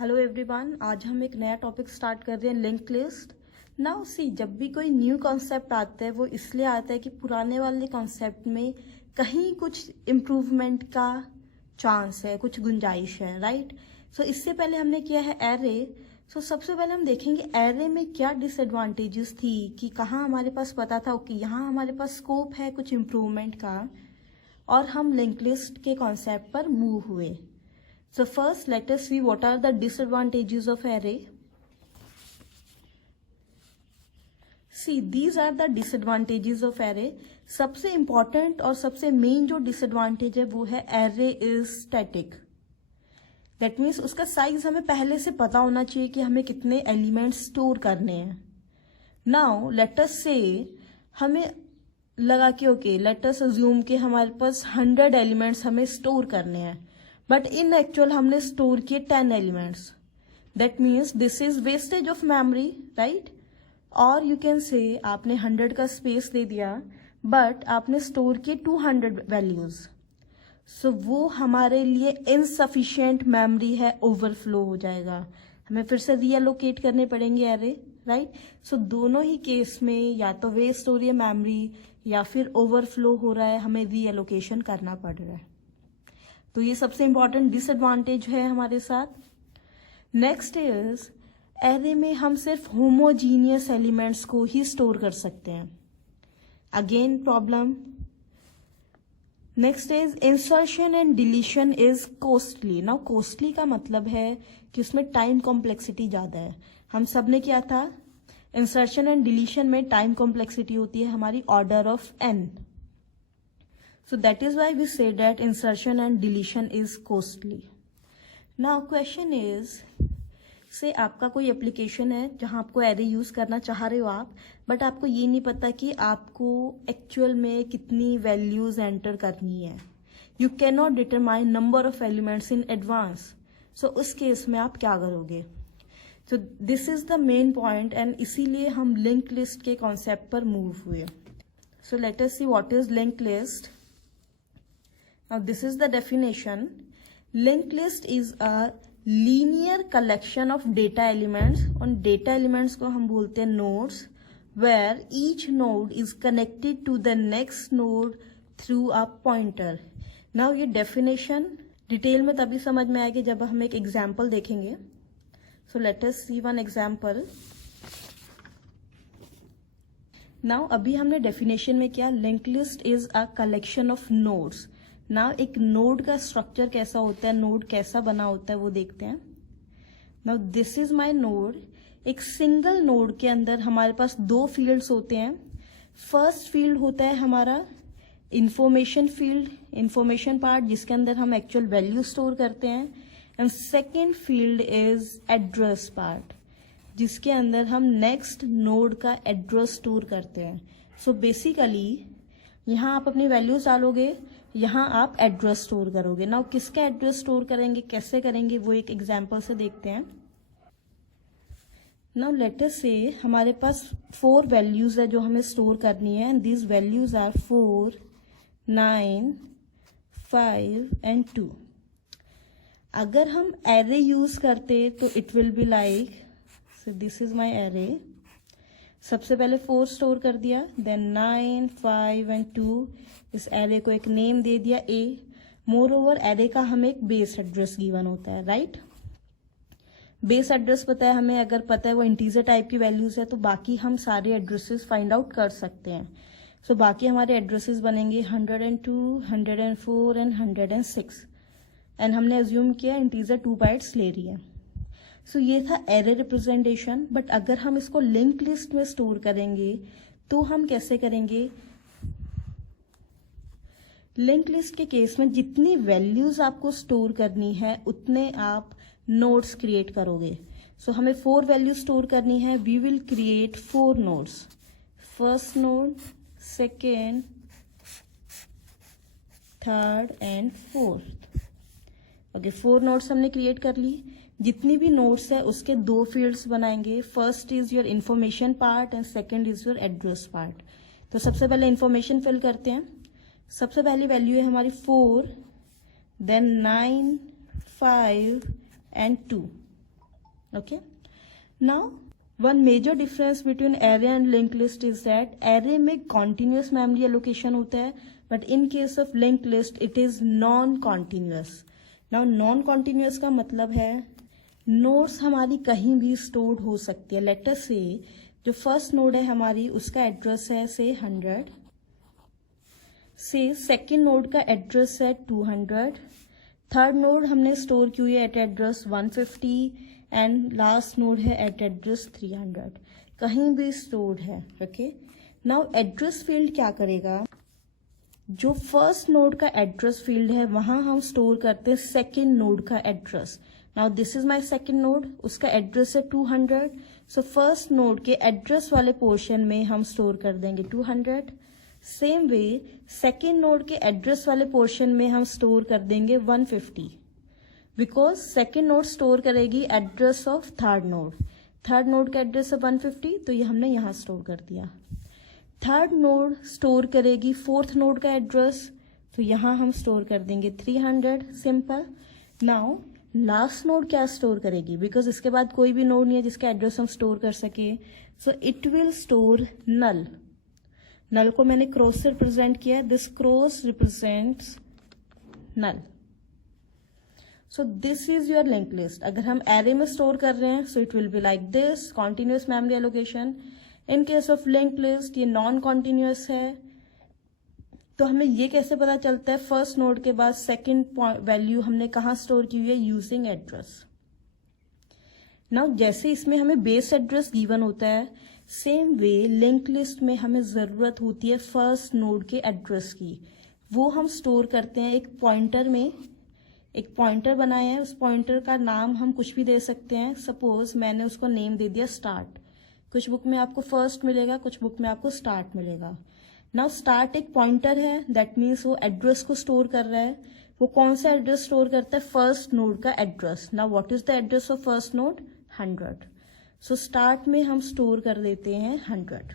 Hello everyone, आज हम एक नया टॉपिक स्टार्ट कर रहे हैं, लिंक लिस्ट। नाउ सी, जब भी कोई न्यू कॉन्सेप्ट आता है वो इसलिए आता है कि पुराने वाले कॉन्सेप्ट में कहीं कुछ इम्प्रूवमेंट का चांस है, कुछ गुंजाइश है, राइट। सो इससे पहले हमने किया है एरे। सो सबसे पहले हम देखेंगे एरे में क्या डिसएडवांटेजेस थी, कि कहाँ हमारे पास पता था कि यहाँ हमारे पास स्कोप है कुछ इम्प्रूवमेंट का, और हम लिंक लिस्ट के कॉन्सेप्ट पर मूव हुए। So first let us see what are the disadvantages of array. See, these are the disadvantages of array. सबसे important और सबसे main जो disadvantage है वो है array is static. That means उसका size हमें पहले से पता होना चाहिए कि हमें कितने elements store करने हैं. Now let us say हमें लगा कि okay, let us assume कि हमारे पास 100 elements हमें store करने हैं, बट इन एक्चुअल हमने स्टोर किए 10 elements. That means this is wastage of memory, right. और यू कैन से आपने 100 का स्पेस दे दिया बट आपने स्टोर किए 200 वैल्यूज. सो वो हमारे लिए इनसफिशिएंट मेमोरी है, ओवरफ्लो हो जाएगा, हमें फिर से रीएलोकेट करने पड़ेंगे एरे, राइट. सो दोनों ही केस में या तो वेस्ट हो रही है मेमोरी या फिर ओवरफ्लो हो रहा है, हमें रीएलोकेशन करना पड़ रहा है. तो ये सबसे इंपॉर्टेंट डिसएडवांटेज है हमारे साथ. नेक्स्ट इज एरे में हम सिर्फ होमोजीनियस एलिमेंट्स को ही स्टोर कर सकते हैं. Again problem. Next is insertion and deletion is costly. Now costly का मतलब है कि उसमें टाइम कॉम्प्लेक्सिटी ज्यादा है. हम सब ने किया था, इंसर्शन एंड डिलीशन में टाइम कॉम्प्लेक्सिटी होती है हमारी order of n. So that is why we say that insertion and deletion is costly. Now question is, say आपका कोई एप्लीकेशन है जहां आपको एरे यूज करना चाह रहे हो आप, बट आपको ये नहीं पता कि आपको एक्चुअल में कितनी वैल्यूज एंटर करनी है. You can not determine number of elements in advance. So उस केस में आप क्या करोगे? So this is the main point and इसीलिए हम लिंक लिस्ट के कॉन्सेप्ट पर मूव हुए. So let us see what is link list. Now this is the definition. Linked list is a linear collection of data elements. On data elements को हम बोलते हैं nodes, where each node is connected to the next node through a pointer. Now ये definition detail में तभी समझ में आएगी जब हम एक एग्जाम्पल देखेंगे. So let us see one example. Now अभी हमने डेफिनेशन में किया, link list is a collection of nodes. Now एक नोड का स्ट्रक्चर कैसा होता है, नोड कैसा बना होता है वो देखते हैं. Now this is my node. एक सिंगल नोड के अंदर हमारे पास दो फील्ड्स होते हैं. फर्स्ट फील्ड होता है हमारा इंफॉर्मेशन फील्ड, इंफॉर्मेशन पार्ट, जिसके अंदर हम एक्चुअल वैल्यू स्टोर करते हैं. And second field is address part, जिसके अंदर हम नेक्स्ट नोड का एड्रेस स्टोर करते हैं. सो बेसिकली यहाँ आप अपनी वैल्यूज डालोगे, यहाँ आप एड्रेस स्टोर करोगे. नाउ किसका एड्रेस स्टोर करेंगे, कैसे करेंगे, वो एक एग्जांपल से देखते हैं. नाउ लेट अस से हमारे पास 4 वैल्यूज है जो हमें स्टोर करनी है, and these values are 4, 9, 5 and 2. अगर हम एरे यूज करते तो it will be like, so this is my array. सबसे पहले 4 स्टोर कर दिया, देन 9, 5 एंड 2. इस एरे को एक नेम दे दिया A. मोर ओवर एरे का हमें एक बेस एड्रेस गिवन होता है, राइट. बेस एड्रेस पता है हमें, अगर पता है वो इंटीजर टाइप की वैल्यूज है तो बाकी हम सारे एड्रेसेस फाइंड आउट कर सकते हैं. सो बाकी हमारे एड्रेसेस बनेंगे 102, 104 एंड 106. एंड हमने अज्यूम किया इंटीजर 2 बाइट्स ले रही है. सो ये था एरे रिप्रेजेंटेशन. बट अगर हम इसको लिंक लिस्ट में स्टोर करेंगे तो हम कैसे करेंगे? लिंक लिस्ट के केस में जितनी वैल्यूज आपको स्टोर करनी है उतने आप नोड्स क्रिएट करोगे. सो हमें 4 वैल्यू स्टोर करनी है. We will create 4 nodes. First node, second, third and fourth. Okay, 4 nodes हमने क्रिएट कर ली. जितनी भी नोड्स है उसके 2 फील्ड्स बनाएंगे. First is your information part and second is your address part. तो सबसे पहले इंफॉर्मेशन फिल करते हैं. सबसे पहली वैल्यू है हमारी 4, then 9, 5 and 2. Okay. Now, one major difference between array and linked list is that array में continuous memory allocation होता है, but in case of linked list it is non-continuous. Now, non-continuous का मतलब है नोड्स हमारी कहीं भी स्टोर्ड हो सकती है. लेट अस से जो फर्स्ट नोड है हमारी उसका एड्रेस है से 100, से सेकेंड नोड का एड्रेस है 200, थर्ड नोड हमने स्टोर की हुई है eight address 150 and last node है एट एड्रेस 300. कहीं भी स्टोर्ड है. ओके. नाउ एड्रेस फील्ड क्या करेगा, जो फर्स्ट नोड का एड्रेस फील्ड है वहां हम स्टोर करते हैं सेकेंड नोड का address. Now this is my second node, उसका एड्रेस है 200. सो फर्स्ट नोड के एड्रेस वाले पोर्शन में हम स्टोर कर देंगे 200. सेम वे सेकेंड नोड के एड्रेस वाले पोर्शन में हम स्टोर कर देंगे 150, बिकॉज सेकेंड नोड स्टोर करेगी address of third node. Third node का एड्रेस है 150, तो ये हमने यहाँ स्टोर कर दिया. थर्ड नोड स्टोर करेगी फोर्थ नोड का एड्रेस, तो यहाँ हम स्टोर कर देंगे 300. सिंपल. नाउ लास्ट नोड क्या स्टोर करेगी, बिकॉज इसके बाद कोई भी नोड नहीं है जिसका एड्रेस हम स्टोर कर सके. So it will store null. Null को मैंने क्रॉस से रिप्रेजेंट किया. This cross represents null. So this is your link list. अगर हम एरे में स्टोर कर रहे हैं so it will be like this, continuous memory allocation. In case of link list ये नॉन कॉन्टिन्यूस है. तो हमें ये कैसे पता चलता है फर्स्ट नोड के बाद सेकेंड वैल्यू हमने कहाँ स्टोर की हुई है, यूजिंग एड्रेस. नाउ जैसे इसमें हमें बेस एड्रेस गिवन होता है, सेम वे लिंक लिस्ट में हमें जरूरत होती है फर्स्ट नोड के एड्रेस की. वो हम स्टोर करते हैं एक पॉइंटर में. एक पॉइंटर बनाया है, उस पॉइंटर का नाम हम कुछ भी दे सकते हैं. सपोज मैंने उसको नेम दे दिया स्टार्ट. कुछ बुक में आपको फर्स्ट मिलेगा, कुछ बुक में आपको स्टार्ट मिलेगा. नाउ स्टार्ट एक पॉइंटर है, दैट मीन्स वो एड्रेस को स्टोर कर रहा है. वो कौन सा एड्रेस स्टोर करता है, फर्स्ट नोड का address. Now what is the address of first node, 100. So start में हम स्टोर कर देते हैं 100.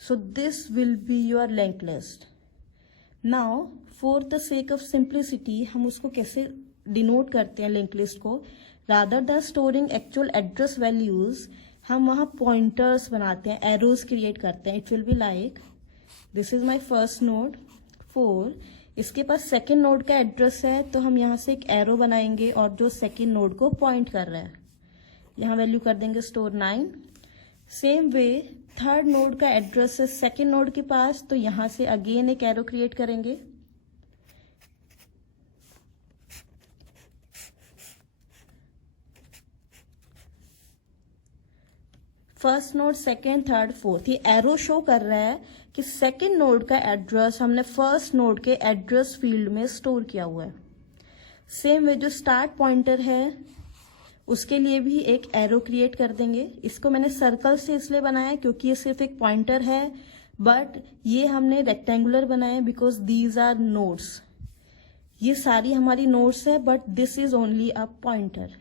So this will be your link list. Now for the sake of simplicity हम उसको कैसे डिनोट करते हैं लिंक लिस्ट को, rather than storing actual address values हम वहां पॉइंटर्स बनाते हैं, एरोज क्रिएट करते हैं. It will be like this is my first node 4. इसके पास सेकेंड नोड का एड्रेस है, तो हम यहाँ से एक एरो बनाएंगे और जो सेकेंड नोड को पॉइंट कर रहा है यहाँ वैल्यू कर देंगे store 9. Same way third node का एड्रेस है सेकेंड नोड के पास, तो यहाँ से अगेन एक एरो क्रिएट करेंगे. First node, second, third, fourth. ये एरो शो कर रहा है कि सेकेंड नोड का एड्रेस हमने फर्स्ट नोड के एड्रेस फील्ड में स्टोर किया हुआ है. सेम वे जो स्टार्ट पॉइंटर है उसके लिए भी एक एरो क्रिएट कर देंगे. इसको मैंने सर्कल से इसलिए बनाया क्योंकि ये सिर्फ एक पॉइंटर है, बट ये हमने रेक्टेंगुलर बनाया बिकॉज दीज आर नोड्स. ये सारी हमारी नोड्स है, but this is only a pointer.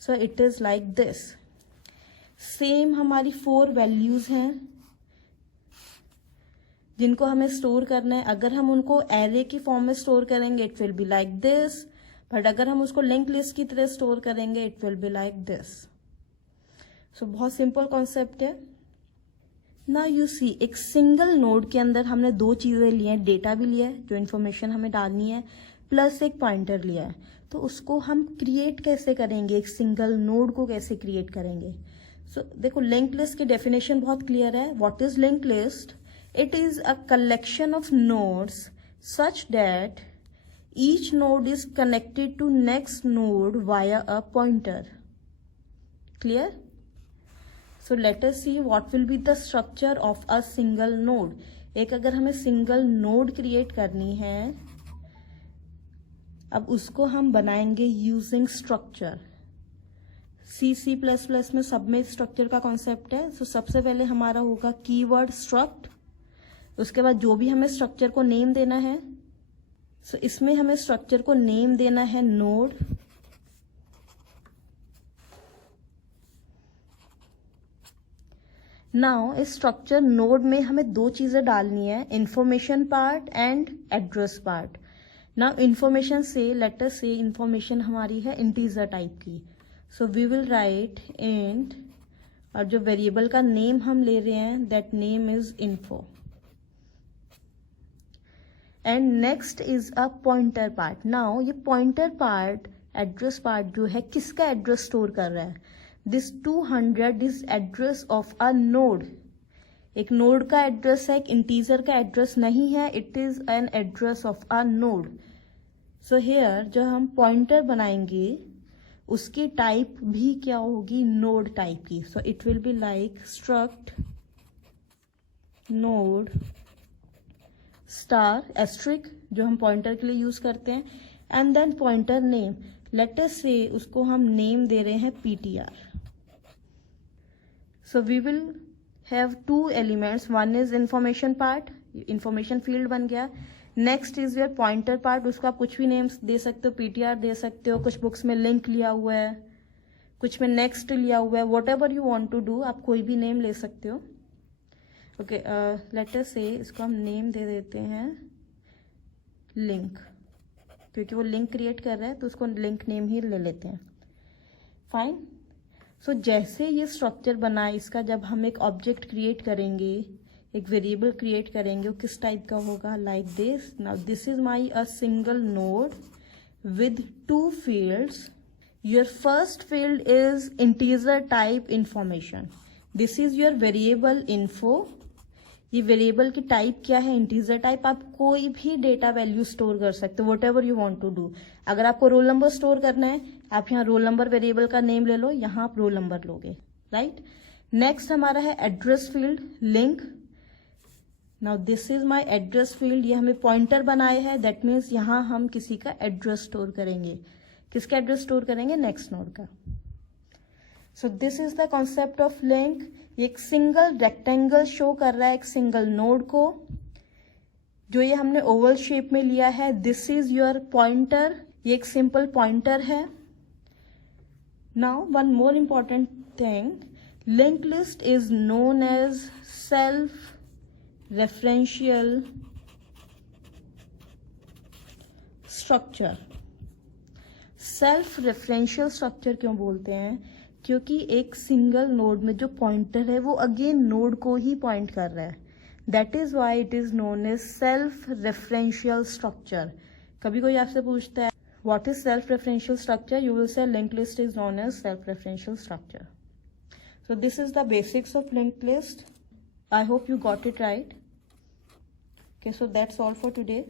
So it is like this. Same हमारी 4 वैल्यूज हैं जिनको हमें स्टोर करना है. अगर हम उनको एरे की फॉर्म में स्टोर करेंगे it will be like this, but अगर हम उसको लिंक लिस्ट की तरह स्टोर करेंगे it will be like this. So बहुत सिंपल कॉन्सेप्ट है. नाउ यू सी, एक सिंगल नोड के अंदर हमने 2 चीजें ली हैं. डेटा भी लिया है जो इन्फॉर्मेशन हमें डालनी है, प्लस एक पॉइंटर लिया है. तो उसको हम क्रिएट कैसे करेंगे, एक सिंगल नोड को कैसे क्रिएट करेंगे. सो देखो लिंक लिस्ट की डेफिनेशन बहुत क्लियर है. What is link list? It is a collection of nodes such that each node is connected to next node via a pointer. Clear? So let us see what will be the structure of a single node. एक अगर हमें single node create करनी है, अब उसको हम बनाएंगे using structure. C++ में सब में स्ट्रक्चर का कॉन्सेप्ट है. सो सबसे पहले हमारा होगा कीवर्ड स्ट्रक्ट. उसके बाद जो भी हमें स्ट्रक्चर को नेम देना है, सो इसमें हमें स्ट्रक्चर को नेम देना है नोड. नाउ इस स्ट्रक्चर नोड में हमें 2 चीजें डालनी है, information part and address part. Now information से लेट अस से इन्फॉर्मेशन हमारी है इंटीजर टाइप की, so we will write int, और जो वेरिएबल का नेम हम ले रहे हैं that name is info. And next is a pointer part. Now ये पॉइंटर पार्ट, एड्रेस पार्ट जो है किसका एड्रेस स्टोर कर रहा है? This 200 is address of a node. एक नोड का एड्रेस है, एक इंटीजर का एड्रेस नहीं है, it is an address of a node. So here जो हम पॉइंटर बनाएंगे उसकी टाइप भी क्या होगी? नोड टाइप की। So it will be like struct node star asterisk, जो हम पॉइंटर के लिए यूज करते हैं, and then pointer name. Let us say उसको हम नेम दे रहे हैं ptr। So we will have two elements, one is information part, information field बन गया। Next is your pointer part, उसको आप कुछ भी नेम्स दे सकते हो, ptr दे सकते हो, कुछ बुक्स में लिंक लिया हुआ है, कुछ में नेक्स्ट लिया हुआ है, whatever you want to do, आप कोई भी नेम ले सकते हो। ओके, लेट अस से इसको हम नेम दे देते हैं लिंक, क्योंकि वो लिंक क्रिएट कर रहा है तो उसको लिंक नेम ही ले लेते हैं। फाइन। सो जैसे ये स्ट्रक्चर बना है इसका, जब हम एक ऑब्जेक्ट क्रिएट करेंगे, एक वेरिएबल क्रिएट करेंगे, वो किस टाइप का होगा? Like this. Now this is my a single node with two fields. Your first field is integer type information, this is your variable info. ये वेरिएबल की टाइप क्या है? Integer type. आप कोई भी डेटा वैल्यू स्टोर कर सकते हो, whatever you want to do. अगर आपको रोल नंबर स्टोर करना है, आप यहाँ रोल नंबर वेरिएबल का नेम ले लो, यहाँ आप रोल नंबर लोगे, राइट। नेक्स्ट हमारा है address field link. Now this is my address field, ये हमें पॉइंटर बनाए है, दैट मीन्स यहाँ हम किसी का एड्रेस स्टोर करेंगे। किसका एड्रेस स्टोर करेंगे? नेक्स्ट नोड का। सो this is the concept of link. एक सिंगल रेक्टेंगल शो कर रहा है एक सिंगल नोड को, जो ये हमने ओवल शेप में लिया है। दिस इज योर पॉइंटर, ये एक सिंपल पॉइंटर है। Now one more important thing, link list is known as self referential structure. Self referential structure क्यों बोलते हैं? क्योंकि एक सिंगल नोड में जो पॉइंटर है वो अगेन नोड को ही पॉइंट कर रहा है, that is why it is known as self referential structure. कभी कोई आपसे पूछता है what is self referential structure, you will say link list is known as self referential structure. So this is the basics of link list. I hope you got it right. Okay, so that's all for today.